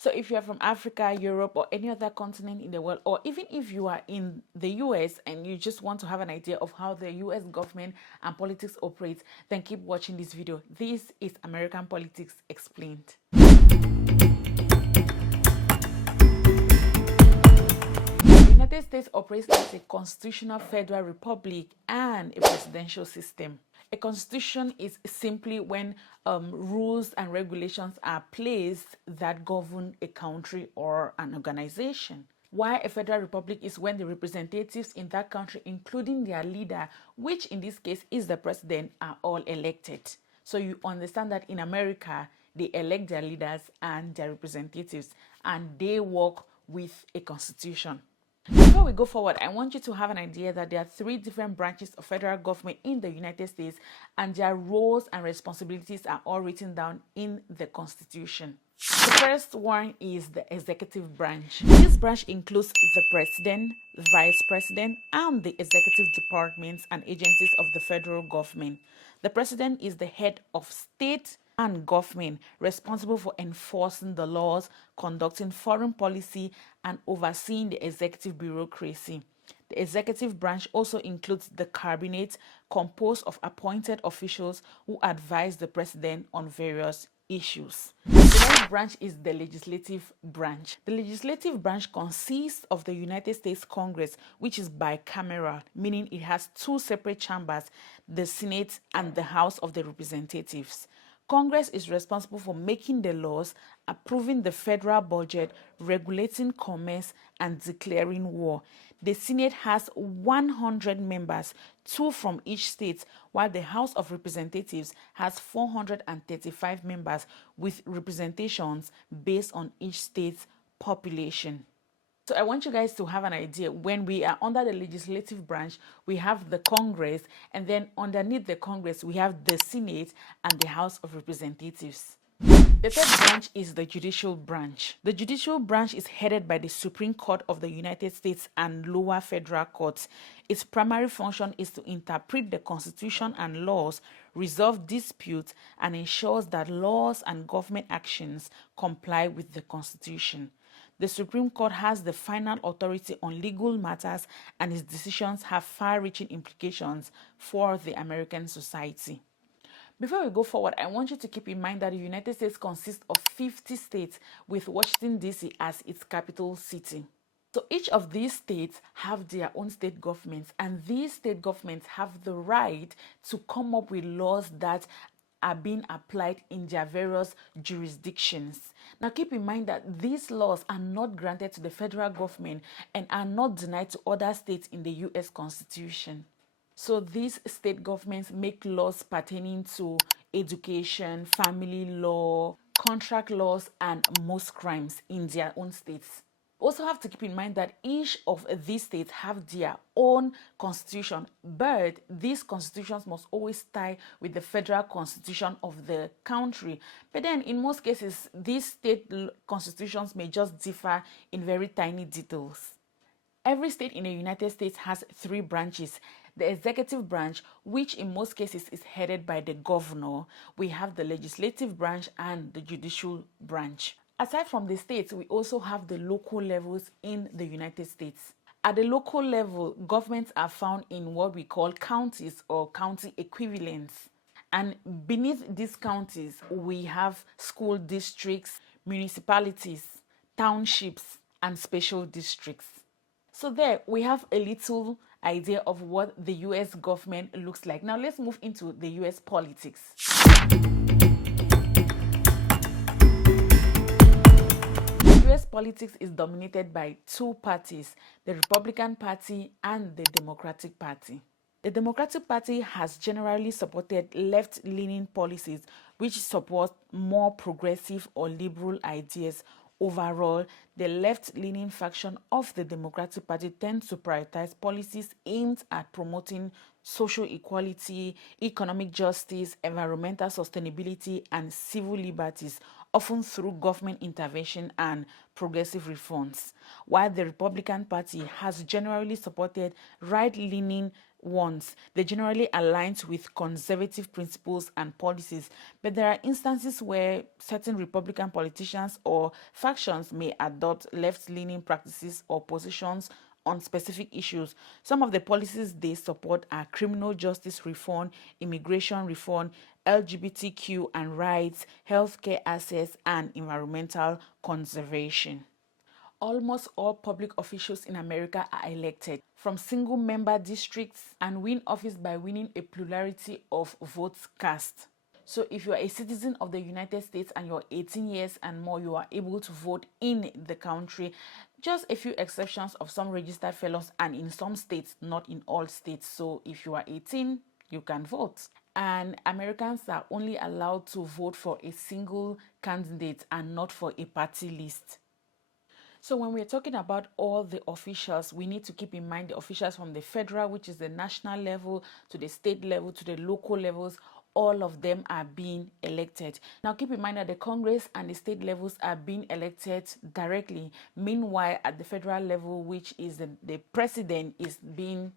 So if you're from Africa, Europe, or any other continent in the world, or even if you are in the US and you just want to have an idea of how the US government and politics operate, then keep watching this video. This is American Politics Explained. The United States operates as a constitutional federal republic and a presidential system. A constitution is simply when rules and regulations are placed that govern a country or an organization. While a federal republic is when the representatives in that country, including their leader, which in this case is the president, are all elected. So you understand that in America, they elect their leaders and their representatives, and they work with a constitution. Before we go forward, I want you to have an idea that there are three different branches of federal government in the United States, and their roles and responsibilities are all written down in the Constitution. The first one is the executive branch. This branch includes the president, vice president, and the executive departments and agencies of the federal government. The president is the head of state and government, responsible for enforcing the laws, conducting foreign policy, and overseeing the executive bureaucracy. The executive branch also includes the cabinet, composed of appointed officials who advise the president on various issues. The next branch is the legislative branch. The legislative branch consists of the United States Congress, which is bicameral, meaning it has two separate chambers, the Senate and the House of the Representatives. Congress is responsible for making the laws, approving the federal budget, regulating commerce, and declaring war. The Senate has 100 members, 2 from each state, while the House of Representatives has 435 members with representations based on each state's population. So I want you guys to have an idea. When we are under the legislative branch, we have the Congress, and then underneath the Congress, we have the Senate and the House of Representatives. The third branch is the judicial branch. The judicial branch is headed by the Supreme Court of the United States and lower federal courts. Its primary function is to interpret the Constitution and laws, resolve disputes, and ensures that laws and government actions comply with the Constitution. The Supreme Court has the final authority on legal matters, and its decisions have far-reaching implications for the American society. Before we go forward, I want you to keep in mind that the United States consists of 50 states, with Washington, D.C. as its capital city. So each of these states have their own state governments, and these state governments have the right to come up with laws that are being applied in their various jurisdictions. Now keep in mind that these laws are not granted to the federal government and are not denied to other states in the US Constitution. So these state governments make laws pertaining to education, family law, contract laws, and most crimes in their own states. Also have to keep in mind that each of these states have their own constitution, but these constitutions must always tie with the federal constitution of the country. But then in most cases, these state constitutions may just differ in very tiny details. Every state in the United States has 3 branches. The executive branch, which in most cases is headed by the governor. We have the legislative branch and the judicial branch. Aside from the states, we also have the local levels in the United States. At the local level, governments are found in what we call counties or county equivalents. And beneath these counties, we have school districts, municipalities, townships, and special districts. So there we have a little idea of what the US government looks like. Now let's move into the US politics. US politics is dominated by 2 parties, the Republican Party and the Democratic Party. The Democratic Party has generally supported left-leaning policies which support more progressive or liberal ideas. Overall, the left-leaning faction of the Democratic Party tends to prioritize policies aimed at promoting social equality, economic justice, environmental sustainability, and civil liberties, often through government intervention and progressive reforms, while the Republican Party has generally supported right-leaning ones. They generally align with conservative principles and policies, but there are instances where certain Republican politicians or factions may adopt left-leaning practices or positions on specific issues. Some of the policies they support are criminal justice reform, immigration reform, LGBTQ and rights, healthcare access, and environmental conservation. Almost all public officials in America are elected from single member districts and win office by winning a plurality of votes cast. So if you are a citizen of the United States and you're 18 years and more, you are able to vote in the country. Just a few exceptions of some registered felons and in some states, not in all states. So if you are 18, you can vote. And Americans are only allowed to vote for a single candidate and not for a party list. So when we're talking about all the officials, we need to keep in mind the officials from the federal, which is the national level, to the state level, to the local levels. All of them are being elected. Now keep in mind that the Congress and the state levels are being elected directly. Meanwhile, at the federal level, which is the president, is being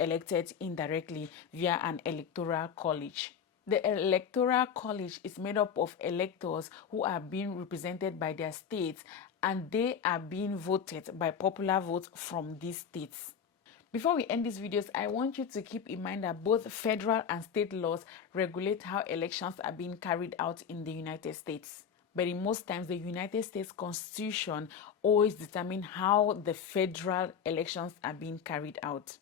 elected indirectly via an electoral college. The electoral college is made up of electors who are being represented by their states, and they are being voted by popular vote from these states. Before we end these videos, I want you to keep in mind that both federal and state laws regulate how elections are being carried out in the United States. But in most times, the United States Constitution always determines how the federal elections are being carried out.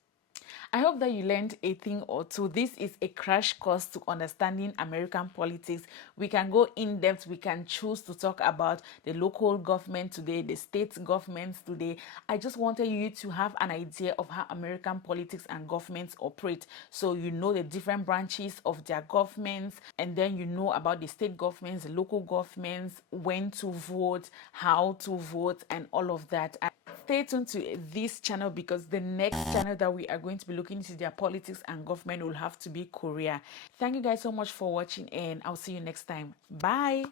I hope that you learned a thing or two. This is a crash course to understanding American politics. We can go in depth. We can choose to talk about the local government today, the state governments today. I just wanted you to have an idea of how American politics and governments operate. So you know the different branches of their governments, and then you know about the state governments, the local governments, when to vote, how to vote, and all of that. Stay tuned to this channel because the next channel that we are going to be looking into their politics and government will have to be Korea. Thank you guys so much for watching, and I'll see you next time. Bye.